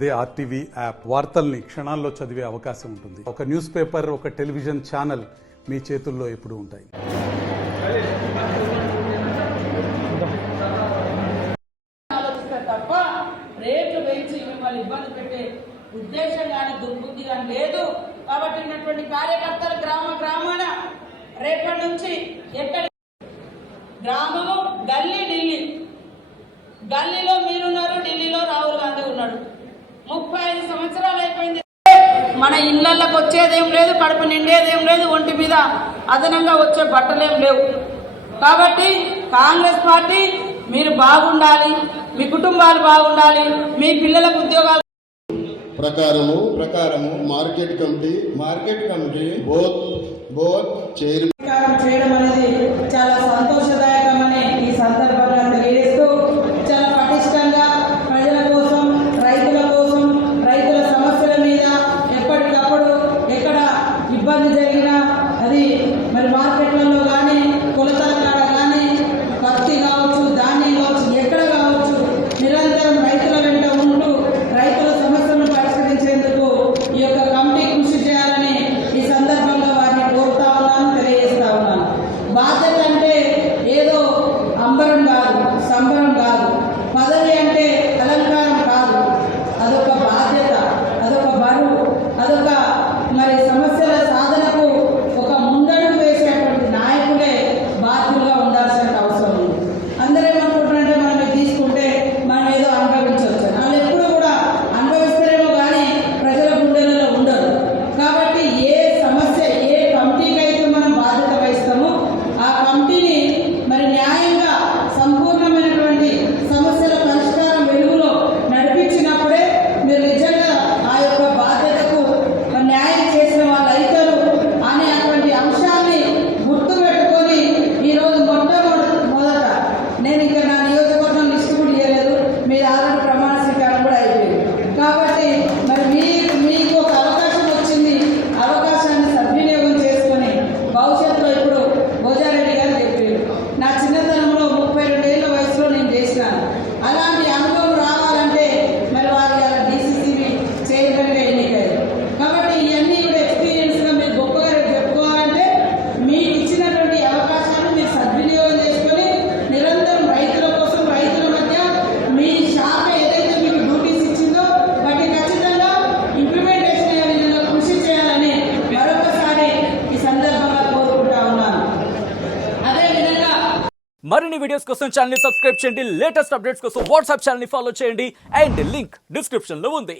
అదే RTV app వార్తల్ని క్షణాల్లో చదివే అవకాశం ఉంటుంది. ఒక న్యూస్ పేపర్, ఒక టెలివిజన్ ఛానల్ మీ చేతుల్లో ఎప్పుడూ ఉంటాయి. తప్ప రేట్లు పెంచి మిమ్మల్ని ఇబ్బంది పెట్టే ఉద్దేశం కానీ దుర్బుద్ధి కానీ లేదు. కాబట్టి ఉన్నటువంటి కార్యకర్తలు గ్రామాన రేపటి నుంచి ఎక్కడ గ్రామము గల్లీ ఢిల్లీ, గల్లీలో మీరున్నారు, ఢిల్లీలో రాహుల్ గాంధీ ఉన్నాడు. 35 సంవత్సరాలు అయిపోయింది. మన ఇళ్లకి వచ్చేదేం లేదు, కడుపు నిండేదేం లేదు, ఒంటి మీద అదనంగా వచ్చే బట్టలేం లేవు. కాబట్టి కాంగ్రెస్ పార్టీ మీరు బాగుండాలి, మీ కుటుంబాలు బాగుండాలి, మీ పిల్లలకు ఉద్యోగాలు ప్రకారము మార్కెట్ కమిటీ బోత్ చేయడం అనేది చాలా సంతోషదాయకమని ఈ సందర్భంగా తెలియజేస్తూ, చాలా పటిష్టంగా ప్రజల కోసం, రైతుల సమస్యల మీద ఎప్పటికప్పుడు ఎక్కడ ఇబ్బంది జరిగినా అది మరి మార్కెట్లలో కానీ, కొలతల కాడ కానీ, పత్తి కావచ్చు, ధాన్యం కావచ్చు, ఎక్కడ కావచ్చు, నిరంతరం రైతుల వెంట ఉంటూ రైతుల సమస్యలను పరిష్కరించేందుకు ఈ యొక్క కమిటీ కృషి చేయాలని ఈ సందర్భంగా వారిని కోరుతా ఉన్నాను, తెలియజేస్తా ఉన్నాను. బాధ్యత అంటే ఏదో అంబరం కాదు, సంబరం కాదు, పదవి అంటే అలంకారం కాదు. అదొక బాధ్యత, అదొక బరువు, అదొక మరి సమస్యల సాధనకు ఒక ముందడుగు వేసేటువంటి నాయకులే బాధ్యులుగా ఉండాల్సిన అవసరం ఉంది. అందరూ ఏమనుకుంటారంటే మనం ఇది తీసుకుంటే మనం ఏదో అనుభవించవచ్చు. వాళ్ళు ఎప్పుడు కూడా అనుభవిస్తారేమో కానీ ప్రజల గుండెలలో ఉండదు. కాబట్టి ఏ సమస్య, ఏ కమిటీకి అయితే మనం బాధ్యత వహిస్తామో ఆ కమిటీని మరి న్యాయంగా సంపూర్ణమైనటువంటి సమస్యల పరిష్కారం వెలుగులో నడిపించినప్పుడే మీరు నిజంగా ఆ యొక్క బాధ్యతకు న్యాయం చేసిన వాళ్ళు అవుతారు అనేటువంటి అంశాన్ని గుర్తుపెట్టుకొని ఈరోజు మొదట నేను ఇంకా నా నియోజకవర్గం లిస్టు కూడా ఇవ్వలేదు, మీరు ఆల్రెడీ ప్రమాణ స్వీకారం కూడా అయిపోయింది. కాబట్టి మరి మీకు ఒక అవకాశం వచ్చింది, అవకాశాన్ని సద్వినియోగం చేసుకొని భవిష్యత్తులో ఇప్పుడు భోజారెడ్డి గారు చెప్పారు, నా చిన్నతనంలో 32 ఏళ్ల వయసులో నేను చేసినాను. అలాంటి అనుభవం రావాలంటే మరి వారి డీసీసీబీ చైర్మన్గా ఎన్నికయ్యారు. కాబట్టి ఇవన్నీ కూడా ఎక్స్పీరియన్స్గా మీరు గొప్పగా రేపు చెప్పుకోవాలంటే మీకు ఇచ్చినటువంటి అవకాశాన్ని మీరు సద్వినియోగం చేసుకొని నిరంతరం రైతుల కోసం, రైతుల మధ్య మీ శాఖ ఏదైతే మీకు డ్యూటీస్ ఇచ్చిందో వాటి ఖచ్చితంగా ఇంప్లిమెంటేషన్ అయ్యే విధంగా కృషి చేయాలని మరొకసారి ఈ సందర్భంగా కోరుకుంటా ఉన్నాను. అదేవిధంగా మరిన్ని వీడియోస్ కోసం ఛానల్ ని సబ్స్క్రైబ్ చేయండి. లేటెస్ట్ అప్డేట్స్ కోసం వాట్సాప్ ఛానల్ ని ఫాలో చేయండి. అండ్ లింక్ డిస్క్రిప్షన్ లో ఉంది.